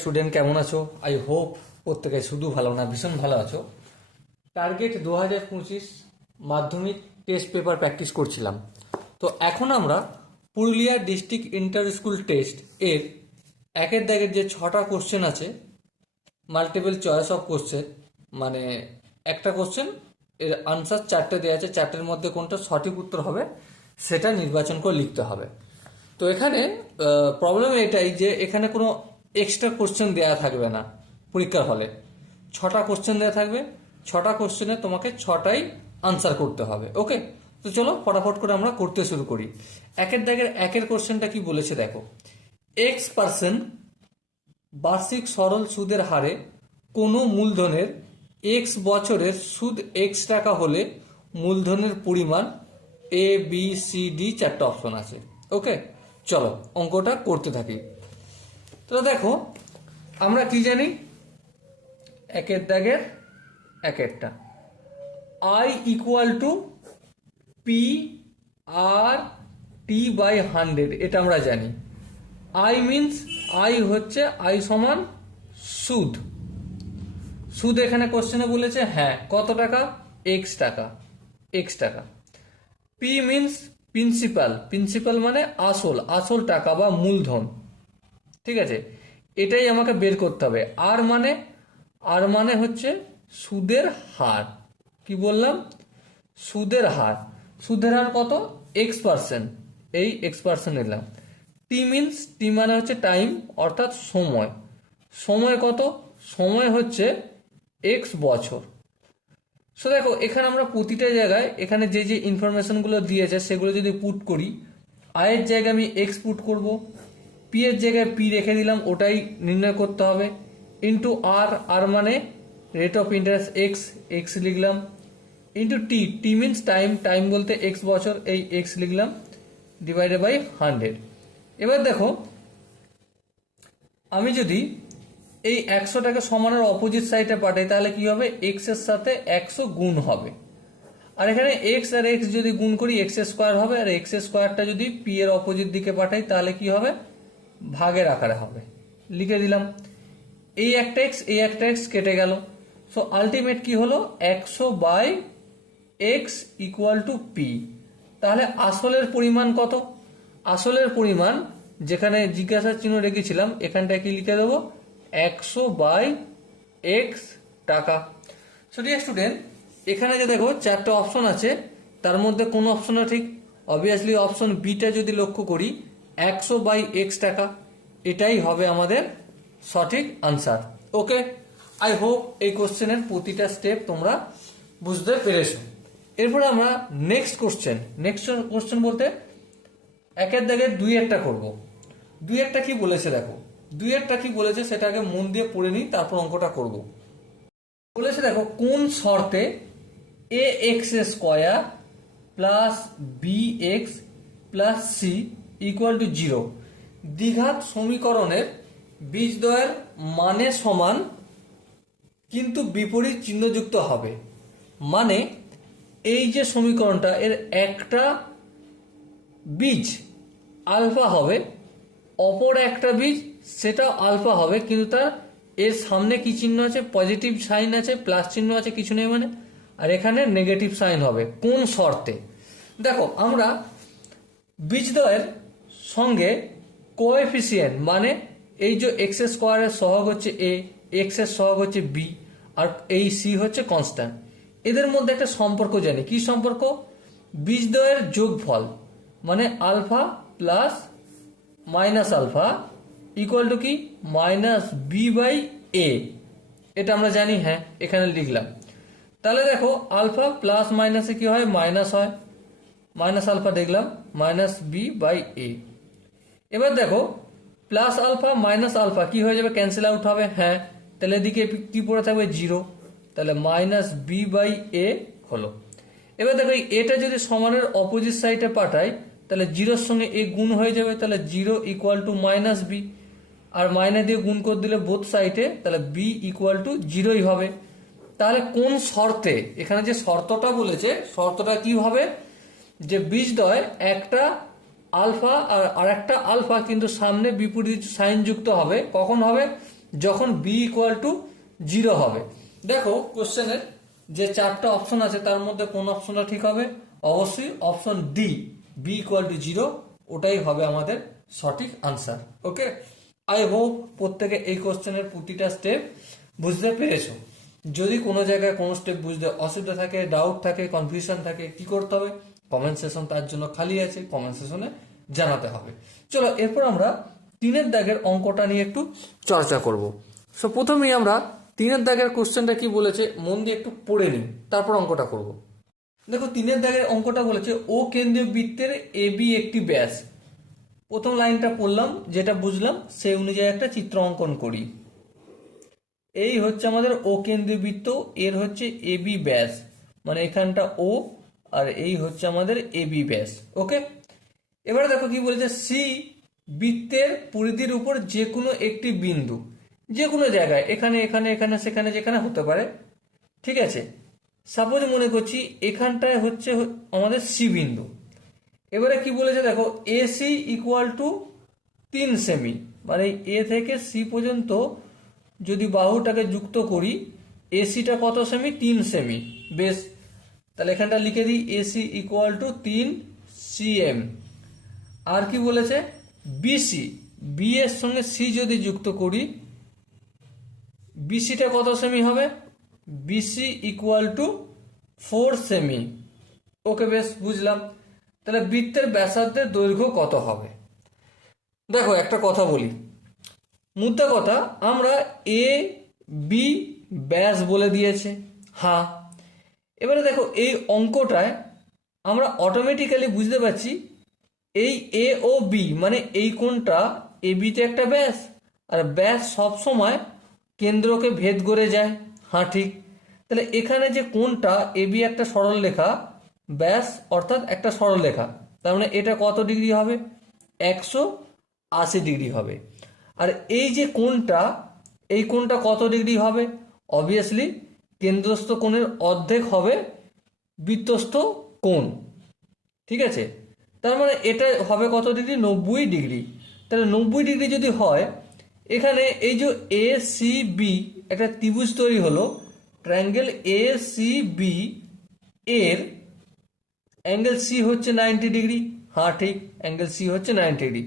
Student কেমন আছো? I hope প্রত্যেকে শুধু ভালো না, ভীষণ ভালো আছো। টার্গেট দু হাজার পঁচিশ মাধ্যমিক টেস্ট পেপার প্র্যাকটিস করছিলাম। তো এখন আমরা Purulia district inter school test এর একের দাগের যে ছটা কোশ্চেন আছে মাল্টিপল চয়েস অফ কোশ্চেন মানে একটা কোশ্চেন এর আনসার চারটে দেওয়া আছে, চারটের মধ্যে কোনটা সঠিক উত্তর হবে সেটা নির্বাচন করে লিখতে হবে। তো এখানে প্রবলেম এটাই যে এখানে কোনো এক্সট্রা কোশ্চেন দেওয়া থাকবে না পরীক্ষার হলে। ছটা কোশ্চেন দেওয়া থাকবে, ছটা কোশ্চেনে তোমাকে ছটাই আনসার করতে হবে ওকে তো চলো ফটাফট করে আমরা করতে শুরু করি। একের দাগের একের কোশ্চেনটা কি বলেছে দেখো। এক্স পার্সেন্ট বার্ষিক সরল সুদের হারে কোনো মূলধনের এক্স বছরের সুদ এক্স টাকা হলে মূলধনের পরিমাণ এ বি সি ডি চারটে অপশন আছে ওকে চলো অঙ্কটা করতে থাকি। তো দেখো, আমরা কি জানি? একের দাগের এক একটা I equal to P R T by hundred এটা আমরা জানি। আই মিন্স আই হচ্ছে আই সমান সুদ। সুদ এখানে কোশ্চেনে বলেছে হ্যাঁ কত টাকা? এক্স টাকা। এক্স টাকা। পি মিন্স প্রিন্সিপাল প্রিন্সিপাল মানে আসল আসল টাকা বা মূলধন। ঠিক আছে? এটাই আমাকে বের করতে হবে। আর মানে? আর মানে হচ্ছে সুদের হার। কি বললাম? সুদের হার। সুদের হার কত? এক্স পার্সেন্ট এই এক্স পার্সেন্ট নিলাম। টি মিনস টি মানে হচ্ছে টাইম অর্থাৎ সময়। সময় কত? সময় হচ্ছে এক্স বছর। সো দেখো, এখানে আমরা প্রতিটা জায়গায়, এখানে যে যে ইনফরমেশনগুলো দিয়েছে, সেগুলো যদি পুট করি আয়ের জায়গায় আমি এক্স পুট করব। পি এর জায়গায় পি রেখে দিলাম, ওটাই নির্ণয় করতে হবে। ইন্টু আর আর মানে rate of interest x x লিখলাম। Into T T means time time বলতে এক্স বছর, এই এক্স লিখলাম ডিভাইডেড বাই হান্ড্রেড এবার দেখো, আমি যদি এই একশো একশোটাকে সমানের অপোজিট সাইডে পাঠাই, তাহলে কি হবে? এক্সের সাথে একশো গুণ হবে। আর এখানে এক্স আর এক্স যদি গুণ করি এক্স স্কোয়ার হবে, আর এক্স স্কোয়ারটা যদি পি এর অপোজিট দিকে পাঠাই, তাহলে কি হবে? ভাগের আকারে হবে। লিখে দিলাম এই একটা এক্স এই একটা এক্স কেটে গেল। সো আলটিমেট কি হলো? একশো by x equal to P তাহলে আসলের পরিমাণ কত? আসলের পরিমাণ, যেখানে জিজ্ঞাসা চিহ্ন রেখেছিলাম, এখানটায় কি লিখে দেবো? একশো বাই এক্স টাকা। সো ডিয়ার স্টুডেন্ট এখানে যে দেখো, চারটে অপশন আছে। তার মধ্যে কোন অপশনটা ঠিক? অবভিয়াসলি অপশন বিটা যদি লক্ষ্য করি একশো বাই এক্স টাকা। এটাই হবে আমাদের সঠিক আনসার ওকে আই হোপ এই কোশ্চেনের প্রতিটা স্টেপ তোমরা বুঝতে পেরেছ। এরপরে আমরা নেক্সট কোশ্চেন নেক্সট কোশ্চেন বলতে একের দাগে দুই একটা করব। দুই একটা কি বলেছে দেখো? দুই একটা কি বলেছে সেটাকে মন দিয়ে পড়ে নিই, তারপর অঙ্কটা করব। বলেছে দেখো, কোন শর্তে a x square plus b x plus c equal to zero দ্বিঘাত সমীকরণের বীজদ্বয়ের মানে সমান কিন্তু বিপরীত চিহ্নযুক্ত হবে। মানে এই যে সমীকরণটা, এর একটা বীজ আলফা হবে, অপর একটা বীজ সেটা আলফা হবে, কিন্তু তার এর সামনে কি চিহ্ন আছে? পজিটিভ সাইন আছে, প্লাস চিহ্ন আছে, কিছু নেই মানে। আর এখানে নেগেটিভ সাইন হবে, কোন শর্তে? দেখো, আমরা বীজদ্বয়ের সঙ্গে কোএফিসিয়েন্ট মানে এই যে এক্স স্কোয়ারের সহগ হচ্ছে এ এক্সের সহগ হচ্ছে বি আর এই সি হচ্ছে কনস্ট্যান্ট এদের মধ্যে একটা সম্পর্ক জানি। কি সম্পর্ক? বীজদ্বয়ের যোগফল। মানে alpha plus minus alpha equal to কি? মাইনাস বি বাই এ এটা আমরা জানি হ্যাঁ এখানে লিখলাম। তাহলে দেখো, আলফা প্লাস মাইনাসে কি হয়? মাইনাস হয়। মাইনাস আলফা দেখলাম। মাইনাস বি বাই এ এবার দেখো প্লাস আলফা মাইনাস আলফা কি হয়ে যাবে? ক্যান্সেল আউট হবে। হ্যাঁ। তাহলে এদিকে কি পড়ে থাকবে? জিরো তাহলে মাইনাস বি বাই এ হলো। এবার দেখো এটা যদি সমানের অপোজিট সাইডে পাঠাই, তাহলে জিরোর সঙ্গে এ গুণ হয়ে যাবে। তাহলে zero equal to minus b R minus দিয়ে গুণ করে দিলে বোথ সাইডে তাহলে বি ইকুয়াল টু জিরোই হবে। তাহলে কোন শর্তে? এখানে যে শর্তটা বলেছে, শর্তটা কি হবে? যে বীজদ্বয় একটা আলফা, আর আরেকটা আলফা কিন্তু সামনে বিপরীত সাইন যুক্ত হবে। কখন হবে? যখন বি ইকুয়াল টু জিরো হবে। দেখো কোশ্চেনের যে চারটা অপশন আছে, তার মধ্যে কোন অপশনটা ঠিক হবে? অবশ্যই option D B equal to zero ওটাই হবে আমাদের সঠিক আনসার ওকে আই হোপ প্রত্যেকে এই কোশ্চেনের প্রতিটা স্টেপ বুঝতে পেরেছ। যদি কোনো জায়গায় কোনো স্টেপ বুঝতে অসুবিধা থাকে ডাউট থাকে কনফিউশন থাকে, কি করতে হবে? কমেন্ট সেশন তার জন্য খালি আছে কমেন্ট সেশনে জানাতে হবে। চলো, এরপর আমরা তিনের দাগের অঙ্কটা নিয়ে একটু চর্চা করব। সো প্রথমেই আমরা তিনের দাগের কোশ্চেনটা কি বলেছে, মন দিয়ে একটু পড়ে নিই, তারপর অঙ্কটা করব। দেখো, তিনের দাগের অঙ্কটা বলেছে, ও কেন্দ্রীয় বৃত্তের এ, বি একটি ব্যাস। প্রথম লাইনটা পড়লাম, যেটা বুঝলাম, সেই অনুযায়ী একটা চিত্র অঙ্কন করি। এই হচ্ছে আমাদের ও কেন্দ্রীয় বৃত্ত, এর হচ্ছে এ, বি ব্যাস। মানে এখানটা ও আর এই হচ্ছে আমাদের এ বি ব্যাস ওকে এবারে দেখো কি বলেছে সি বৃত্তের পরিধির উপর যে কোনো একটি বিন্দু যে কোনো জায়গায়, এখানে এখানে এখানে, সেখানে, যেখানে হতে পারে, ঠিক আছে? সাপোজ মনে করছি এখানটায় হচ্ছে আমাদের সি বিন্দু, এবারে কি বলেছে দেখো এসি ইকুয়াল টু তিন সেমি মানে এ থেকে সি পর্যন্ত যদি বাহুটাকে যুক্ত করি এসিটা কত সেমি তিন সেমি বেশ তাহলে এখানটা লিখে দিই এসি ইকুয়াল টু তিন সিএম আর কি বলেছে? বিসি বি এর সঙ্গে সি যদি যুক্ত করি বিসিটা কত সেমি হবে? বিসি ইকুয়াল টু ফোর সেমি ওকে বেশ, বুঝলাম। তাহলে বৃত্তের ব্যাসার্ধের দৈর্ঘ্য কত হবে? দেখো, একটা কথা বলি। মুদ্রা কথা, আমরা এ বি ব্যাস বলে দিয়েছে। হ্যাঁ এবারে দেখো, এই অঙ্কটায় আমরা অটোমেটিক্যালি বুঝতে পারছি এই এ ও বি মানে এই কোণটা এ বিতে একটা ব্যাস, আর ব্যাস সব সময় কেন্দ্রকে ভেদ করে যায়। হ্যাঁ ঠিক। তাহলে এখানে যে কোণটা এ বি একটা সরল লেখা ব্যাস অর্থাৎ একটা সরল লেখা তার মানে এটা কত ডিগ্রি হবে? একশো আশি ডিগ্রি হবে। আর এই যে কোণটা, এই কোণটা কত ডিগ্রি হবে? অবভিয়াসলি কেন্দ্রস্থ কোণের অর্ধেক হবে বৃত্তস্থ কোণ। ঠিক আছে? তার মানে এটা হবে কত ডিগ্রি? নব্বই ডিগ্রি। তাহলে নব্বই ডিগ্রি যদি হয়, এখানে এই যে এ সি বি একটা ত্রিভুজ তৈরি হলো ট্রায়াঙ্গেল এ সি বি এর অ্যাঙ্গেল সি হচ্ছে নাইনটি ডিগ্রি। হ্যাঁ ঠিক অ্যাঙ্গেল সি হচ্ছে নাইনটি ডিগ্রি।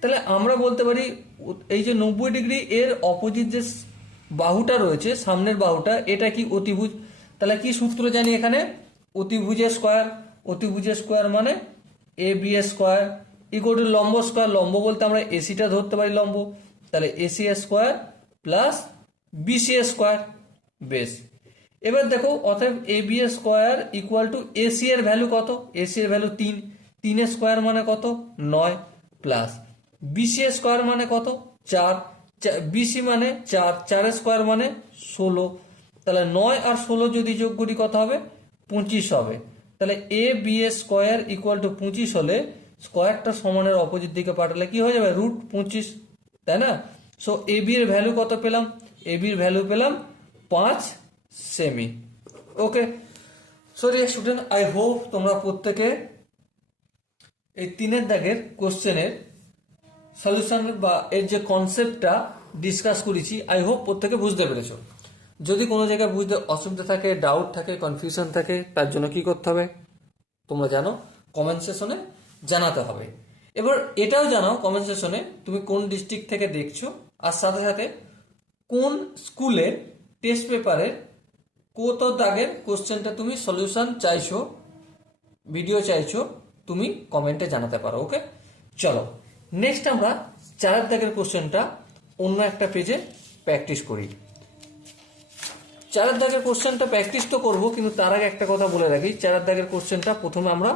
তাহলে আমরা বলতে পারি, এই যে নব্বই ডিগ্রি এর অপোজিট যে বাহুটা রয়েছে, সামনের বাহুটা, এটা কি অতিভুজ? তাহলে কি সূত্র জানি এখানে? অতিভুজের স্কোয়ার অতিভুজের স্কোয়ার মানে A B square equal to লম্ব স্কোয়ার, লম্ব বলতে আমরা এসিটা ধরতে পারি লম্ব। তাহলে AC square plus BC square, বেশ। এবার দেখো, অতএব A B square equal to AC এর ভ্যালু কত? এসি এর ভ্যালু তিন। তিনের স্কোয়ার মানে কত? নয় প্লাস বিসি স্কোয়ার মানে কত? চার। বিসি মানে চার চার স্কোয়ার মানে ষোলো। তাহলে নয় আর ষোলো যদি যোগ করি কত হবে? পঁচিশ হবে। তাহলে A B A square equal to পঁচিশ হলে স্কোয়ারটা সমানের অপোজিট দিকে পাঠালে কি হয়ে যাবে? রুট পঁচিশ, তাই না? সো এ বি এর ভ্যালু কত পেলাম? এ বির ভ্যালু পেলাম পাঁচ semi okay sorry student I hope তোমরা প্রত্যেকে এই তিনের দাগের কোশ্চেনের সলিউশন বা এর যে কনসেপ্টটা ডিসকাস করেছি আই হোপ প্রত্যেকে বুঝতে পেরেছ। যদি কোনো জায়গায় বুঝতে অসুবিধা থাকে ডাউট থাকে কনফিউশন থাকে, তার জন্য কি করতে হবে? তোমরা জানো কমেন্ট সেশনে জানাতে হবে। এবার এটাও জানাও কমেন্ট সেশনে তুমি কোন ডিস্ট্রিক্ট থেকে দেখছ, আর সাথে সাথে কোন স্কুলের টেস্ট পেপারের কত দাগের কোশ্চেনটা তুমি সলিউশন চাইছো ভিডিও চাইছো, তুমি কমেন্টে জানাতে পারো ওকে চলো। নেক্সট আমরা চার দাগের কোশ্চেনটা অন্য একটা পেজে প্র্যাকটিস করি। চারের দাগের কোশ্চেনটা প্র্যাকটিস তো করব, কিন্তু তার আগে একটা কথা বলে রাখি। চারের দাগের কোশ্চেনটা প্রথমে আমরা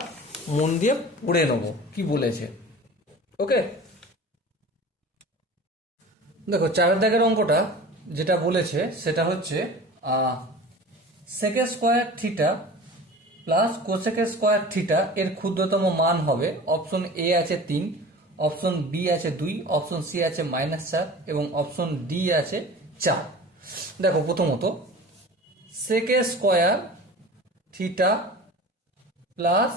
মন দিয়ে পড়ে নেব, কি বলেছে। ওকে দেখো চারের দাগের অঙ্কটা যেটা বলেছে, সেটা হচ্ছে সেকেন্ড স্কোয়ার থিটা প্লাস কোসেকের স্কোয়ার থিটা এর ক্ষুদ্রতম মান হবে অপশন এ আছে তিন অপশন বি আছে দুই, অপশন সি আছে মাইনাস চার এবং অপশন ডি আছে চার। দেখো প্রথমত sec square theta plus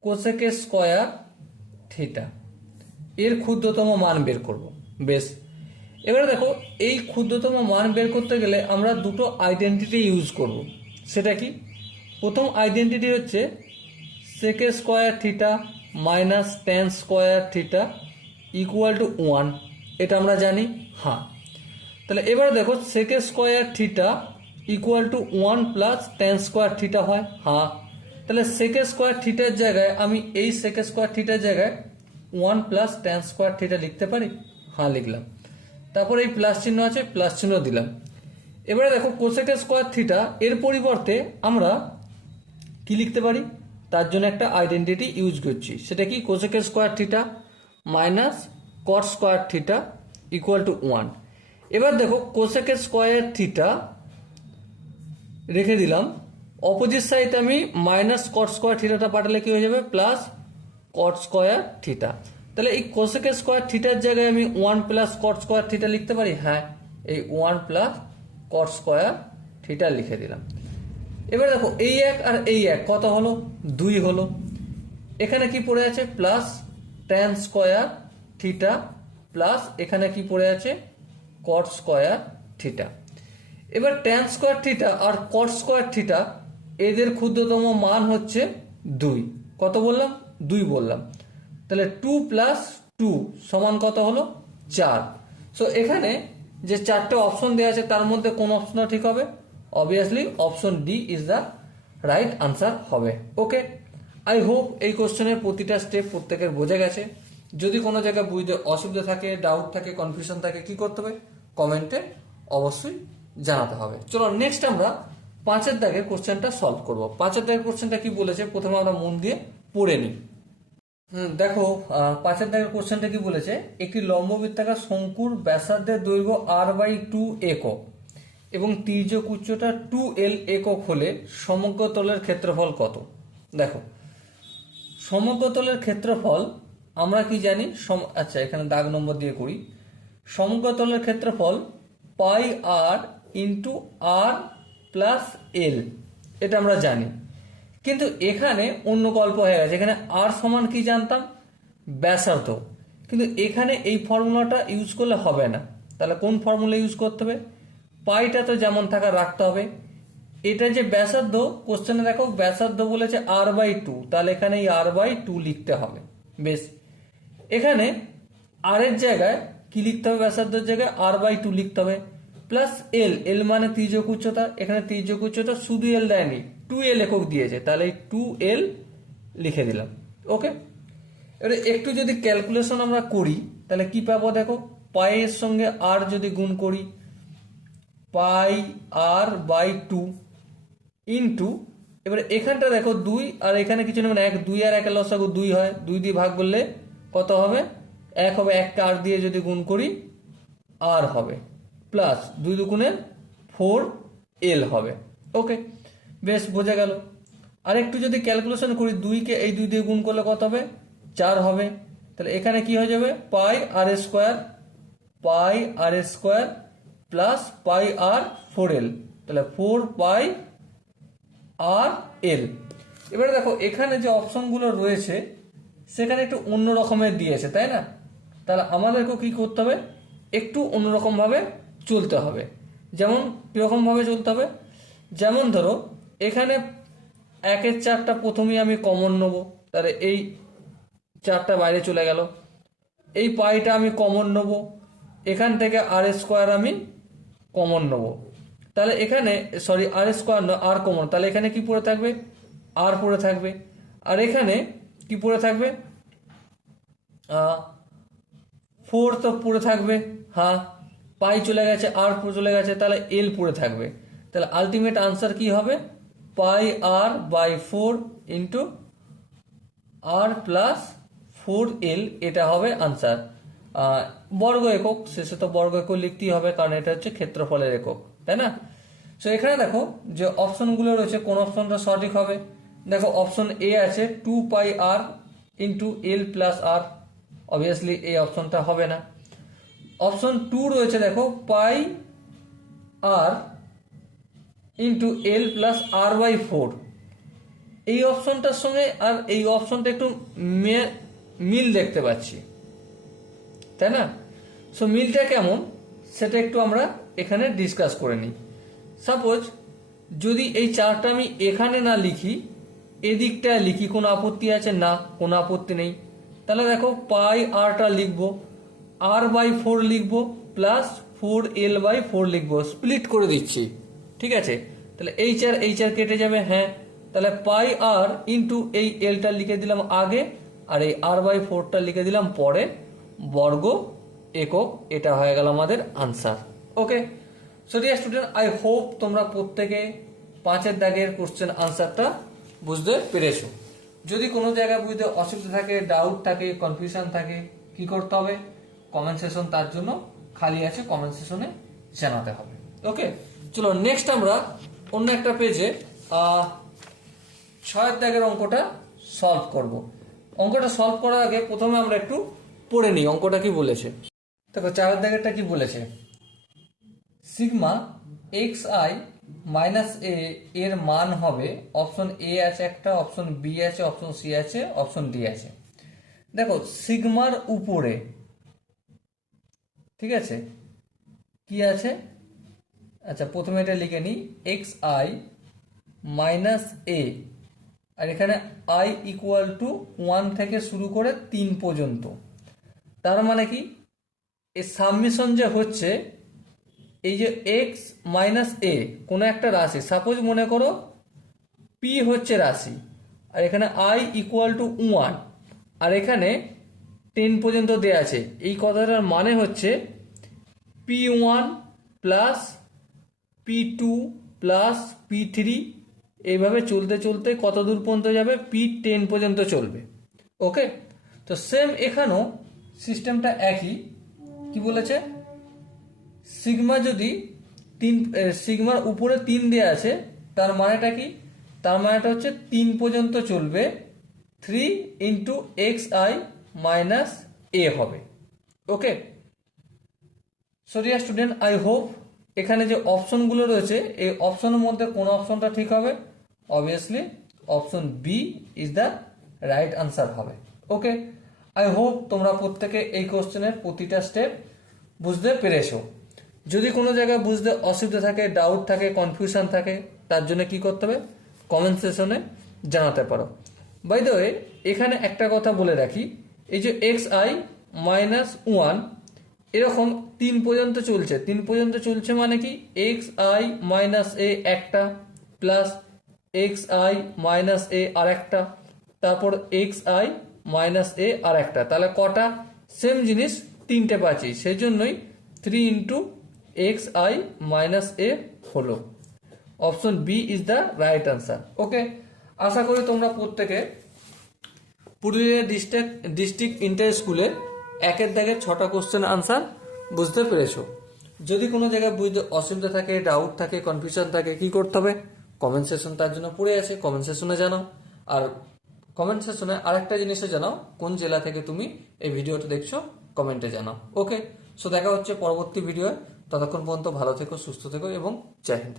cosec square theta এর ক্ষুদ্রতম মান বের করব, বেশ। এবারে দেখো, এই ক্ষুদ্রতম মান বের করতে গেলে আমরা দুটো আইডেন্টিটি ইউজ করব। সেটা কি? প্রথম আইডেন্টিটি হচ্ছে sec square theta minus tan square theta equal to one এটা আমরা জানি হ্যাঁ তাহলে এবার দেখো sec square theta equal to one plus tan square theta হয় হ্যাঁ তাহলে সেকে স্কোয়ার থিটার জায়গায় আমি এই সেকে স্কোয়ার থিটার জায়গায় one plus tan square theta লিখতে পারি? হ্যাঁ লিখলাম। তারপর এই প্লাস চিহ্ন আছে প্লাস চিহ্ন দিলাম। এবারে দেখো কোসেকে স্কোয়ার থিটা এর পরিবর্তে আমরা কি লিখতে পারি? তার জন্য একটা আইডেন্টিটি ইউজ করছি। সেটা কি? কোসেকের square theta minus cot square theta equal to one এবার দেখো, কোসেকের স্কোয়ার থিটা রেখে দিলাম। অপোজিট সাইড আমি মাইনাস কট স্কোয়ার থিটাটা পাঠালে কি হয়ে যাবে? প্লাস কট স্কোয়ার থিটা তাহলে এই কোসেকের স্কোয়ার থিটার জায়গায় আমি one plus cot square theta লিখতে পারি? হ্যাঁ এই one plus cot square theta লিখে দিলাম। এবার দেখো, এই এক আর এই এক, কত হলো? দুই হলো। এখানে কি পড়ে আছে? Plus tan square theta, plus এখানে কি পড়ে আছে? Cot square theta. এবার ট্যান স্কোয়ার থিটা আর কট স্কোয়ার থিটা, এদের ক্ষুদ্রতম মান হচ্ছে দুই। কত বললাম? দুই বললাম। তাহলে টু প্লাস টু সমান কত হলো? চার। সো এখানে যে চারটে অপশন দেওয়া আছে, তার মধ্যে কোন অপশনটা ঠিক হবে? Obviously option D is the right answer হবে। ওকে আই হোপ এই কোশ্চেনের প্রতিটা স্টেপ প্রত্যেকের বোঝা গেছে। যদি কোনো জায়গায় বুঝতে অসুবিধা থাকে ডাউট থাকে কনফিউশন থাকে, কি করতে হবে? কমেন্টে অবশ্যই জানাতে হবে। চলো নেক্সট আমরা পাঁচের দাগের কোশ্চেনটা সলভ করব। পাঁচের দাগের কোশ্চেনটা কি বলেছে? প্রথমে আমরা মন দিয়ে পড়ে নিই। দেখো পাঁচের দাগের কোশ্চেনটা কি বলেছে? একটি লম্ববৃত্তাকার শঙ্কুর ব্যাসার্ধের দৈর্ঘ্য আর বাই টু একক এবং তির্যক উচ্চতা টু এল একক হলে সমগ্র তলের ক্ষেত্রফল কত? দেখো, সমগ্র তলের ক্ষেত্রফল আমরা কি জানি? আচ্ছা এখানে দাগ নম্বর দিয়ে করি। সমগ্র তলের ক্ষেত্রফল পাই R into R plus L এটা আমরা জানি। কিন্তু এখানে অন্য গল্প হয়ে গেছে। এখানে আর সমান কি জানতাম? ব্যাসার্ধ। কিন্তু এখানে এই ফর্মুলাটা ইউজ করলে হবে না। তাহলে কোন ফর্মুলা ইউজ করতে হবে? পাইটা তো যেমন থাকা রাখতে হবে। এটা যে ব্যাসার্ধ কোশ্চেনে দেখো, ব্যাসার্ধ বলেছে আর বাই টু তাহলে এখানে এই আর বাই টু লিখতে হবে। বেশ। এখানে আর এর জায়গায় কি লিখতে হবে? ব্যাসার্ধের জায়গায় আর বাই টু লিখতে হবে। প্লাস এল এল মানে তির্যক উচ্চতা, এখানে তির্যক উচ্চতা শুধু এল দেয়নি টু এল একক দিয়েছে, তাহলে এই টু এল লিখে দিলাম। ওকে এবারে একটু যদি ক্যালকুলেশন আমরা করি, তাহলে কি পাবো দেখো? পায়ের সঙ্গে আর যদি গুণ করি pi R by two into, এবারে এখানটা দেখো দুই, আর এখানে কিছু নেই মানে এক দুই আর একের লসাগু দুই হয়, দুই দিয়ে ভাগ করলে কত হবে? এক হবে একটা আর দিয়ে যদি গুণ করি, আর হবে। প্লাস দুই দুগুণে ফোর এল হবে। ওকে, বেশ, বোঝা গেল। আর একটু যদি ক্যালকুলেশন করি দুইকে এই দুই দিয়ে গুণ করলে কত হবে? চার হবে। তাহলে এখানে কি হয়ে যাবে? Pi R square, pi R square plus pi R four L তাহলে ফোর পাই আর এল এবারে দেখো, এখানে যে অপশনগুলো রয়েছে, সেখানে একটু অন্য রকমের দিয়েছে, তাই না? তাহলে আমাদেরকেও কি করতে হবে? একটু অন্যরকম ভাবে চলতে হবে। যেমন কীরকম ভাবে চলতে হবে? যেমন ধরো, এখানে একের চারটা প্রথমেই আমি কমন নেব। তাহলে এই চারটা বাইরে চলে গেল। এই পাইটা আমি কমন নেব। এখান থেকে আর স্কোয়ার আমি কমন নেব। তাহলে এখানে সরি আর স্কোয়ার নয় আর কমন তাহলে এখানে কি পড়ে থাকবে? আর পড়ে থাকবে। আর এখানে কি পড়ে থাকবে? ফোর তো পড়ে থাকবে হ্যাঁ। পাই চলে গেছে আর চলে গেছে, তাহলে এল পড়ে থাকবে। তাহলে আলটিমেট আনসার কি হবে? Pi R by four into R plus four L এটা হবে আনসার বর্গ একক, শেষে তো বর্গ একক লিখতেই হবে, কারণ এটা হচ্ছে ক্ষেত্রফলের একক, তাই না? সো এখানে দেখো যে অপশনগুলো রয়েছে, কোন অপশনটা সঠিক হবে? দেখো, অপশন এ আছে two pi R into L plus R obviously এই অপশনটা হবে না। অপশন টু রয়েছে, দেখো pi R into L plus R by four এই অপশনটার সঙ্গে আর এই অপশনটা একটু মিল দেখতে পাচ্ছি। তাই না? সো মিলটা কেমন? সেটা একটু আমরা এখানে ডিসকাস করে নিই। সাপোজ যদি এই চারটা আমি এখানে না লিখি, এদিকটায় লিখি, কোনো আপত্তি আছে? না, কোনো আপত্তি নেই। তাহলে দেখো, পাই আরটা লিখব, আর বাই ফোর লিখব plus four L by four লিখব। স্প্লিট করে দিচ্ছি। ঠিক আছে? তাহলে এই চার এই চার কেটে যাবে হ্যাঁ। তাহলে পাই আর ইন্টু এই এলটা লিখে দিলাম আগে, আর এই আর বাই ফোরটা লিখে দিলাম পরে। বর্গ একক, এটা হয়ে গেল আমাদের answer okay so dear student I hope তোমরা প্রত্যেকে পাঁচের দাগের কোশ্চেন আনসারটা বুঝতে পেরেছ। যদি কোনো জায়গায় বুঝতে অসুবিধা থাকে ডাউট থাকে কনফিউশন থাকে, কি করতে হবে? কমেন্ট সেশন তার জন্য খালি আছে কমেন্ট সেশনে জানাতে হবে। ওকে চলো নেক্সট আমরা অন্য একটা পেজে ছয়ের দাগের অঙ্কটা সলভ করব। অঙ্কটা সলভ করার আগে প্রথমে আমরা একটু পড়ে নিই, অঙ্কটা কি বলেছে? দেখো, চারের দাগেরটা কি বলেছে? Sigma x i minus a এর মান হবে অপশন এ আছে একটা অপশন বি আছে অপশন সি আছে অপশন ডি আছে। দেখো সিগমার উপরে, ঠিক আছে? কি আছে? আচ্ছা প্রথমে এটা লিখে নিই এক্স আই মাইনাস এ আর এখানে আই ইকুয়াল টু ওয়ান থেকে শুরু করে তিন পর্যন্ত। তার মানে কি? এই সাবমিশন যে হচ্ছে, এই যে এক্স মাইনাস এ কোনো একটা রাশি। সাপোজ মনে করো পি হচ্ছে রাশি, আর এখানে আই ইকুয়াল টু ওয়ান আর এখানে টেন পর্যন্ত দেয়া আছে। এই কথাটার মানে হচ্ছে P one plus P two plus P three এইভাবে চলতে চলতে কত দূর পর্যন্ত যাবে? পি টেন পর্যন্ত চলবে। ওকে তো সেম এখানেও সিস্টেমটা একই, কি বলেছে? সিগমা যদি তিন সিগমার উপরে তিন দেওয়া আছে, তার মানেটা কি? তার মানেটা হচ্ছে তিন পর্যন্ত চলবে, three into x i minus a হবে। ওকে? সরিয়া স্টুডেন্ট আই হোপ এখানে যে অপশনগুলো রয়েছে, এই অপশনের মধ্যে কোন অপশনটা ঠিক হবে? Obviously option B is the right answer হবে। ওকে? আই হোপ তোমরা প্রত্যেকে এই কোশ্চেনের প্রতিটা স্টেপ বুঝতে পেরেছ। যদি কোনো জায়গায় বুঝতে অসুবিধা থাকে ডাউট থাকে কনফিউশন থাকে, তার জন্য কি করতে হবে? কমেন্ট সেশনে জানাতে পারো। বাই দ্য এখানে একটা কথা বলে রাখি, এই যে এক্স আই মাইনাস ওয়ান এরকম তিন পর্যন্ত চলছে। তিন পর্যন্ত চলছে মানে কি? এক্স আই মাইনাস এ একটা plus x i minus a আর একটা তারপর এক্স আই মাইনাস এ আর একটা। তাহলে কটা? সেম জিনিস, তিনটে পাচ্ছি। সেই জন্যই three into x i minus a হলো। Option B is the right answer okay আশা করি তোমরা প্রত্যেকে পুরুলিয়া ডিস্ট্রিক্ট ডিস্ট্রিক্ট ইন্টার স্কুলে একের দাগের ছটা কোশ্চেন আনসার বুঝতে পেরেছ। যদি কোনো জায়গায় বুঝতে অসুবিধা থাকে ডাউট থাকে কনফিউশন থাকে, কি করতে হবে? কমেন্ট সেশন তার জন্য পড়ে আছে। কমেন্ট সেশনে জানাও। আর কমেন্ট সেশনে আরেকটা জিনিসও জানাও, কোন জেলা থেকে তুমি এই ভিডিওটা দেখছ কমেন্টে জানাও। ওকে সো দেখা হচ্ছে পরবর্তী ভিডিও ততক্ষণ পর্যন্ত ভালো থেকো, সুস্থ থেকো এবং জয় হিন্দ।